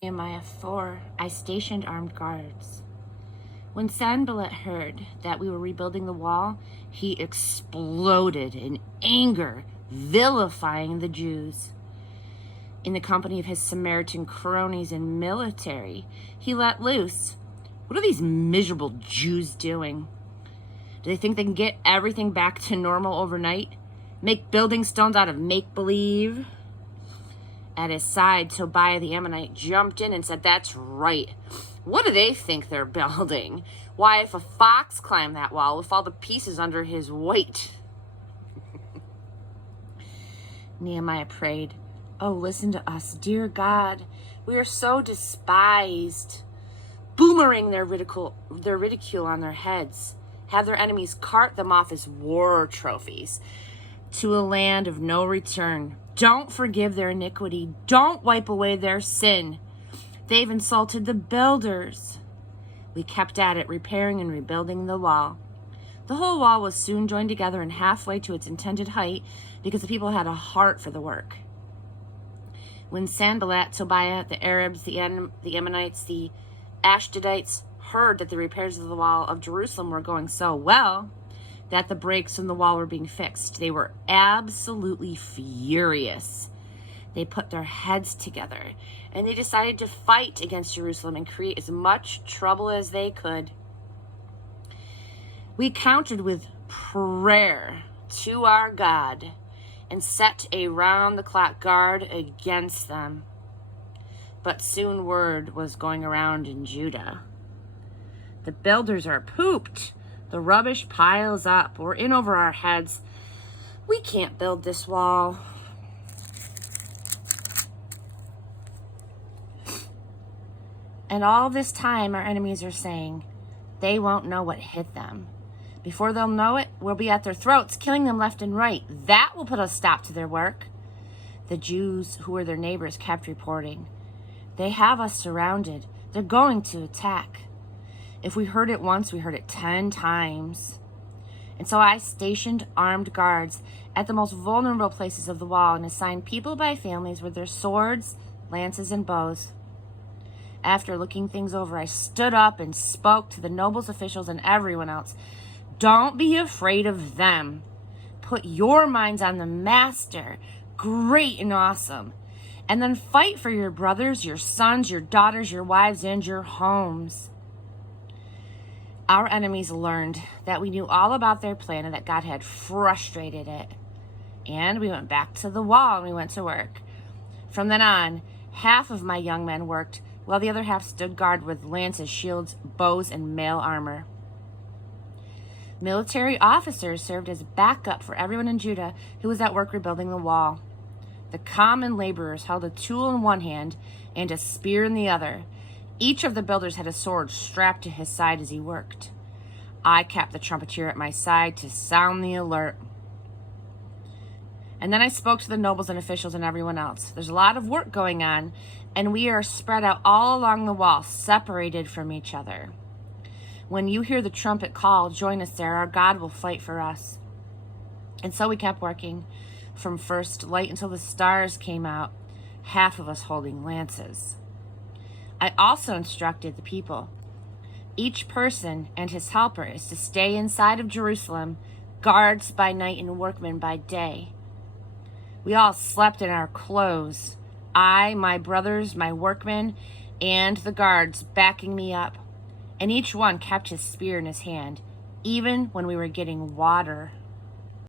Nehemiah 4, I stationed armed guards. When Sanballat heard that we were rebuilding the wall, he exploded in anger, vilifying the Jews. In the company of his Samaritan cronies and military, he let loose. What are these miserable Jews doing? Do they think they can get everything back to normal overnight? Make building stones out of make-believe? At his side, Tobiah the Ammonite jumped in and said, "That's right. What do they think they're building? Why, if a fox climbed that wall, it would fall to pieces under his weight." Nehemiah prayed, "Oh, listen to us, dear God. We are so despised. Boomerang their ridicule on their heads. Have their enemies cart them off as war trophies to a land of no return. Don't forgive their iniquity. Don't wipe away their sin. They've insulted the builders." We kept at it, repairing and rebuilding the wall. The whole wall was soon joined together and halfway to its intended height because the people had a heart for the work. When Sanballat, Tobiah, the Arabs, the Ammonites, the Ashdodites heard that the repairs of the wall of Jerusalem were going so well, that the breaks in the wall were being fixed, they were absolutely furious. They put their heads together and they decided to fight against Jerusalem and create as much trouble as they could. We countered with prayer to our God and set a round-the-clock guard against them. But soon word was going around in Judah. The builders are pooped. The rubbish piles up. We're in over our heads. We can't build this wall. And all this time, our enemies are saying, they won't know what hit them. Before they'll know it, we'll be at their throats, killing them left and right. That will put a stop to their work. The Jews, who were their neighbors, kept reporting, "They have us surrounded. They're going to attack." If we heard it once, we heard it 10 times. And so I stationed armed guards at the most vulnerable places of the wall and assigned people by families with their swords, lances, and bows. After looking things over, I stood up and spoke to the nobles, officials, and everyone else. Don't be afraid of them. Put your minds on the master, great and awesome. And then fight for your brothers, your sons, your daughters, your wives, and your homes. Our enemies learned that we knew all about their plan and that God had frustrated it. And we went back to the wall and we went to work. From then on, half of my young men worked, while the other half stood guard with lances, shields, bows, and mail armor. Military officers served as backup for everyone in Judah who was at work rebuilding the wall. The common laborers held a tool in one hand and a spear in the other. Each of the builders had a sword strapped to his side as he worked. I kept the trumpeter at my side to sound the alert. And then I spoke to the nobles and officials and everyone else. There's a lot of work going on, and we are spread out all along the wall, separated from each other. When you hear the trumpet call, join us there. Our God will fight for us. And so we kept working from first light until the stars came out, half of us holding lances. I also instructed the people. Each person and his helper is to stay inside of Jerusalem, guards by night and workmen by day. We all slept in our clothes. I, my brothers, my workmen, and the guards backing me up. And each one kept his spear in his hand, even when we were getting water.